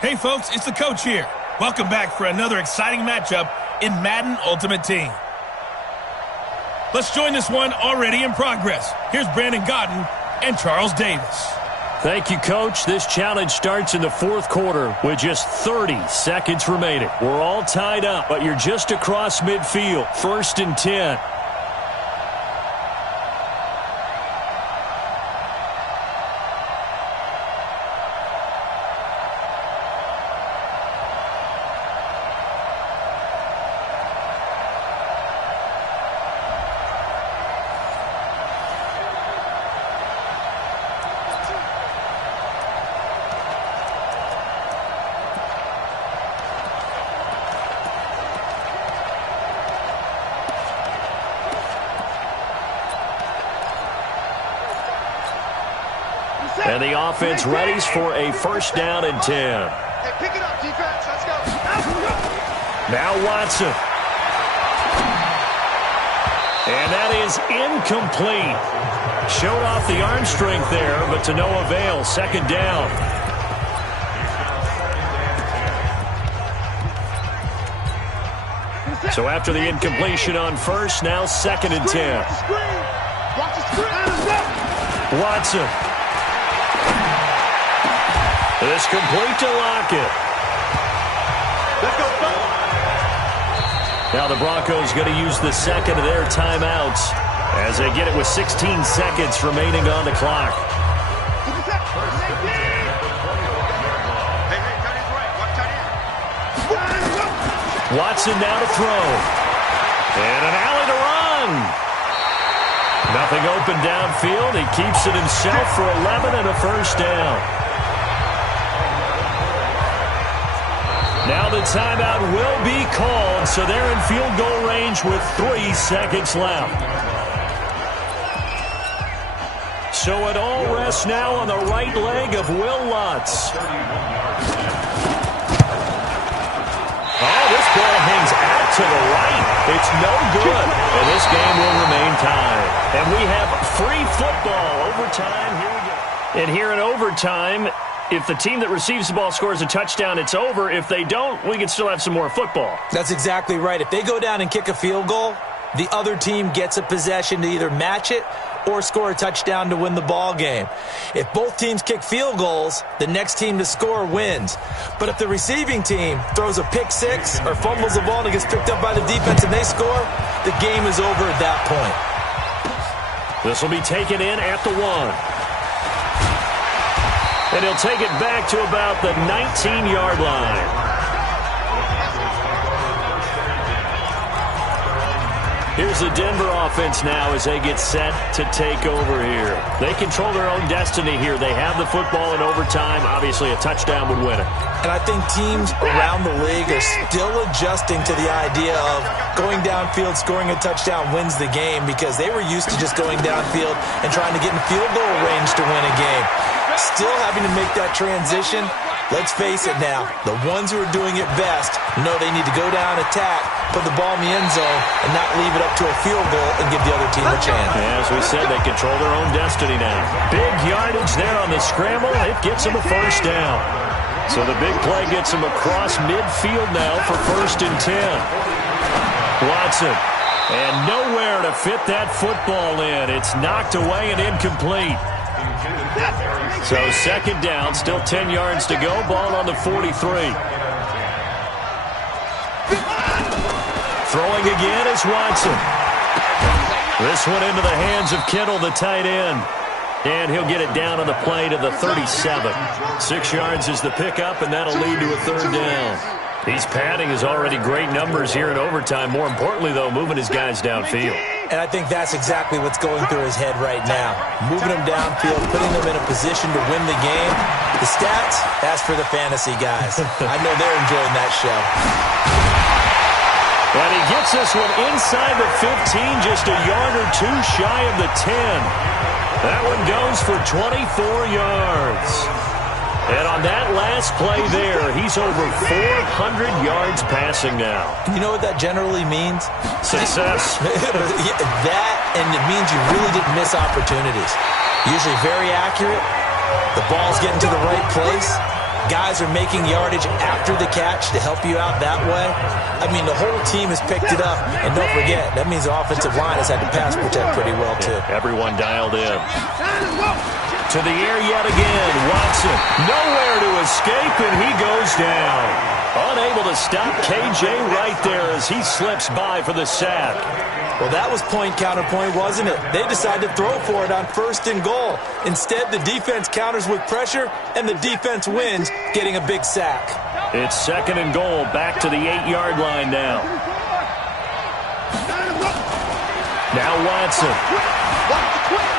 Hey folks, it's the coach here. Welcome back for another exciting matchup in Madden Ultimate Team. Let's join this one already in progress. Here's Brandon Godden and Charles Davis. Thank you, Coach. This challenge starts in the fourth quarter with just 30 seconds remaining. We're all tied up, but you're just across midfield. 1st and 10. And the offense readies for a 1st down and 10. Hey, pick it up, defense. Let's go. Now Watson. And that is incomplete. Showed off the arm strength there, but to no avail. 2nd down. So after the incompletion on 1st, now 2nd and 10. Watch the screen. Watson. It's complete to Lockett. Let's go. Now the Broncos going to use the 2nd of their timeouts as they get it with 16 seconds remaining on the clock. Watson now to throw. And an alley to run. Nothing open downfield. He keeps it himself for 11 and a 1st down. Now the timeout will be called, so they're in field goal range with 3 seconds left. So it all rests now on the right leg of Will Lutz. Oh, this ball hangs out to the right. It's no good, and this game will remain tied. And we have free football. Overtime, here we go. And here in overtime, if the team that receives the ball scores a touchdown, it's over. If they don't, we can still have some more football. That's exactly right. If they go down and kick a field goal, the other team gets a possession to either match it or score a touchdown to win the ball game. If both teams kick field goals, the next team to score wins. But if the receiving team throws a pick six or fumbles the ball and it gets picked up by the defense and they score, the game is over at that point. This will be taken in at the 1. And he'll take it back to about the 19-yard line. Here's the Denver offense now as they get set to take over here. They control their own destiny here. They have the football in overtime. Obviously, a touchdown would win it. And I think teams around the league are still adjusting to the idea of going downfield, scoring a touchdown wins the game, because they were used to just going downfield and trying to get in field goal range to win a game. Still having to make that transition. Let's face it now, the ones who are doing it best know they need to go down, attack, put the ball in the end zone, and not leave it up to a field goal and give the other team a chance. As we said, they control their own destiny now. Big yardage there on the scramble. It gets them a 1st down. So the big play gets them across midfield now for 1st and 10. Watson. And nowhere to fit that football in. It's knocked away and incomplete. So 2nd down, still 10 yards to go. Ball on the 43. Throwing again is Watson. This one into the hands of Kittle, the tight end. And he'll get it down on the play to the 37. 6 yards is the pickup, and that'll lead to a 3rd down. He's padding his already great numbers here in overtime. More importantly, though, moving his guys downfield. And I think that's exactly what's going through his head right now. Moving them downfield, putting them in a position to win the game. The stats, that's for the fantasy guys. I know they're enjoying that show. And he gets this one inside the 15, just a yard or two shy of the 10. That one goes for 24 yards. And on that last play there, he's over 400 yards passing now. You know what that generally means? Success. That, and it means you really didn't miss opportunities. Usually very accurate. The ball's getting to the right place. guys are making yardage after the catch to help you out that way, I mean, the whole team has picked it up. And don't forget, that means the offensive line has had to pass protect pretty well, too. Everyone dialed in. To the air yet again. Watson nowhere to escape, and he goes down. Unable to stop KJ right there as he slips by for the sack. Well, that was point-counterpoint, wasn't it? They decided to throw for it on 1st and goal. Instead, the defense counters with pressure, and the defense wins, getting a big sack. It's 2nd and goal, back to the 8-yard line now. Now Watson.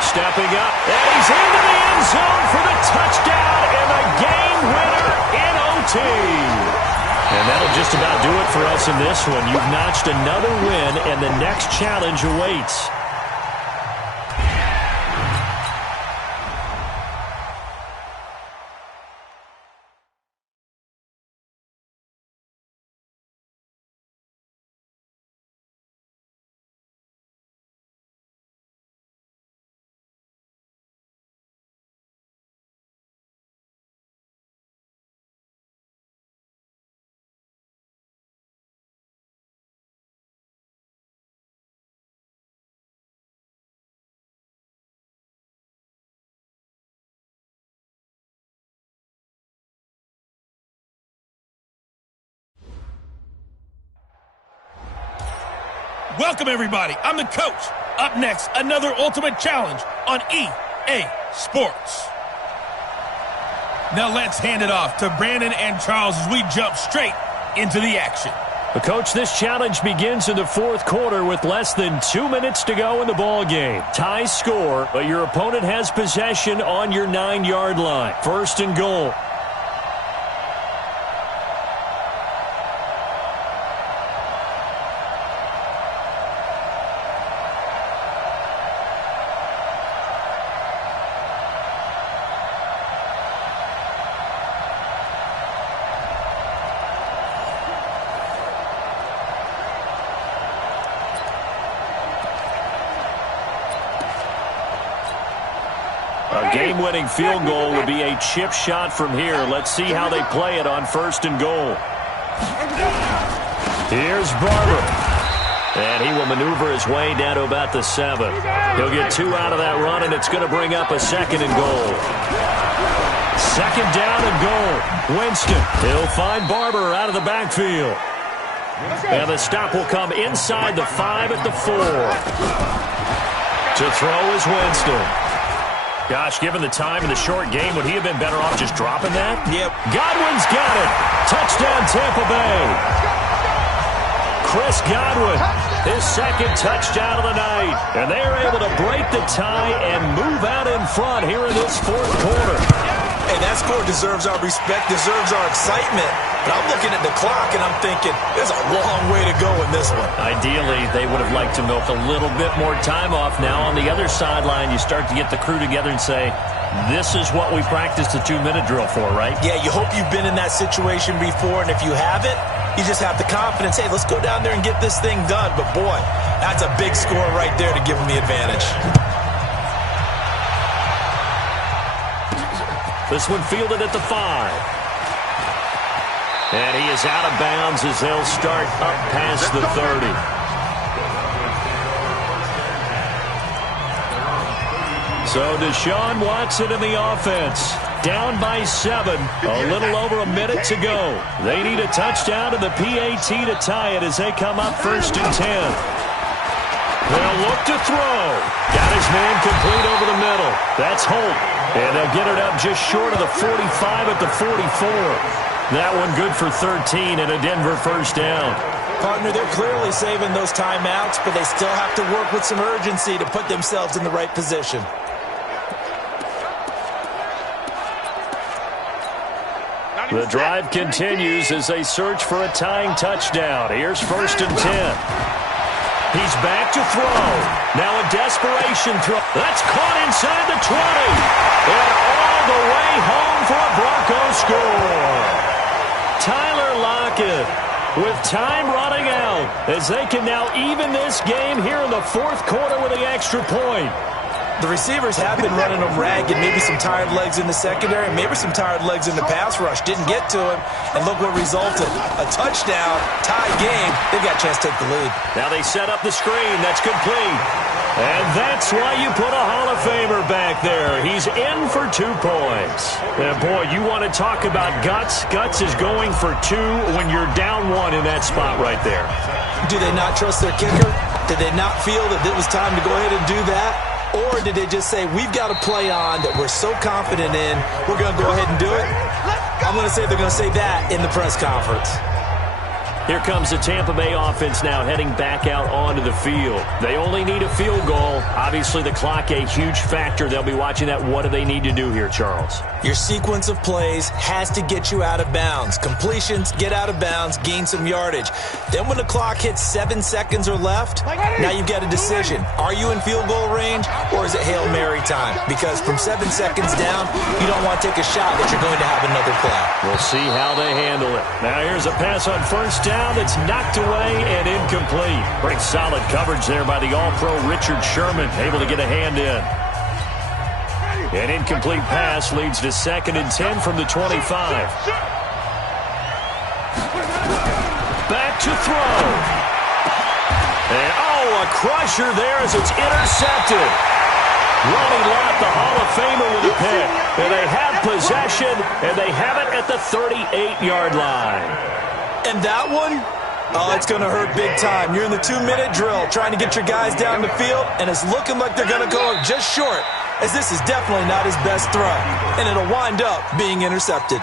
Stepping up, and he's into the end zone for the touchdown and the game winner in OT. And that'll just about do it for us in this one. You've notched another win, and the next challenge awaits. Welcome, everybody. I'm the coach. Up next, another Ultimate Challenge on EA Sports. Now let's hand it off to Brandon and Charles as we jump straight into the action. But Coach, this challenge begins in the 4th quarter with less than 2 minutes to go in the ball game. Tie score, but your opponent has possession on your 9-yard line. 1st and goal. A game-winning field goal would be a chip shot from here. Let's see how they play it on 1st and goal. Here's Barber. And he will maneuver his way down to about the 7. He'll get 2 out of that run, and it's going to bring up a 2nd and goal. 2nd down and goal. Winston. He'll find Barber out of the backfield. And the stop will come inside the 5 at the 4. To throw is Winston. Gosh, given the time in the short game, would he have been better off just dropping that? Yep. Godwin's got it. Touchdown, Tampa Bay. Chris Godwin, his 2nd touchdown of the night. And they are able to break the tie and move out in front here in this 4th quarter. Hey, that score deserves our respect, deserves our excitement. But I'm looking at the clock, and I'm thinking, there's a long way to go in this one. Ideally, they would have liked to milk a little bit more time off. Now, on the other sideline, you start to get the crew together and say, this is what we practiced the 2-minute drill for, right? Yeah, you hope you've been in that situation before, and if you haven't, you just have the confidence, hey, let's go down there and get this thing done. But, boy, that's a big score right there to give them the advantage. This one fielded at the 5. And he is out of bounds as they'll start up past the 30. So Deshaun Watson in the offense. Down by 7. A little over a minute to go. They need a touchdown and the PAT to tie it as they come up 1st and 10. They'll look to throw. Got his man complete over the middle. That's Holt. And they'll get it up just short of the 45 at the 44. That one good for 13 and a Denver 1st down. Partner, they're clearly saving those timeouts, but they still have to work with some urgency to put themselves in the right position. The drive continues as they search for a tying touchdown. Here's 1st and 10. He's back to throw. Now a desperation throw. That's caught inside the 20. And all the way home for a Broncos score. Tyler Lockett with time running out as they can now even this game here in the 4th quarter with the extra point. The receivers have been running them ragged, maybe some tired legs in the secondary, maybe some tired legs in the pass rush. Didn't get to him, and look what resulted. A touchdown, tie game. They got a chance to take the lead. Now they set up the screen. That's complete. And that's why you put a Hall of Famer back there. He's in for 2 points. And boy, you want to talk about guts. Guts is going for 2 when you're down 1 in that spot right there. Do they not trust their kicker? Did they not feel that it was time to go ahead and do that? Or did they just say, we've got a play on that we're so confident in, we're going to go ahead and do it? I'm going to say they're going to say that in the press conference. Here comes the Tampa Bay offense now heading back out onto the field. They only need a field goal. Obviously, the clock a huge factor. They'll be watching that. What do they need to do here, Charles? Your sequence of plays has to get you out of bounds. Completions, get out of bounds, gain some yardage. Then when the clock hits 7 seconds or left, now you've got a decision. Are you in field goal range, or is it Hail Mary time? Because from 7 seconds down, you don't want to take a shot that you're going to have another play. We'll see how they handle it. Now here's a pass on first down that's knocked away and incomplete. Pretty solid coverage there by the All-Pro Richard Sherman, able to get a hand in. An incomplete pass leads to 2nd and 10 from the 25. Back to throw. And a crusher there as it's intercepted. Ronnie Lott, the Hall of Famer, with a pick. And they have possession, and they have it at the 38-yard line. And that one, it's going to hurt big time. You're in the 2-minute drill trying to get your guys down the field, and it's looking like they're going to go just short, as this is definitely not his best throw. And it'll wind up being intercepted.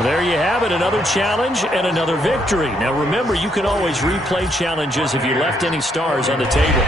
There you have it, another challenge and another victory. Now remember, you can always replay challenges if you left any stars on the table.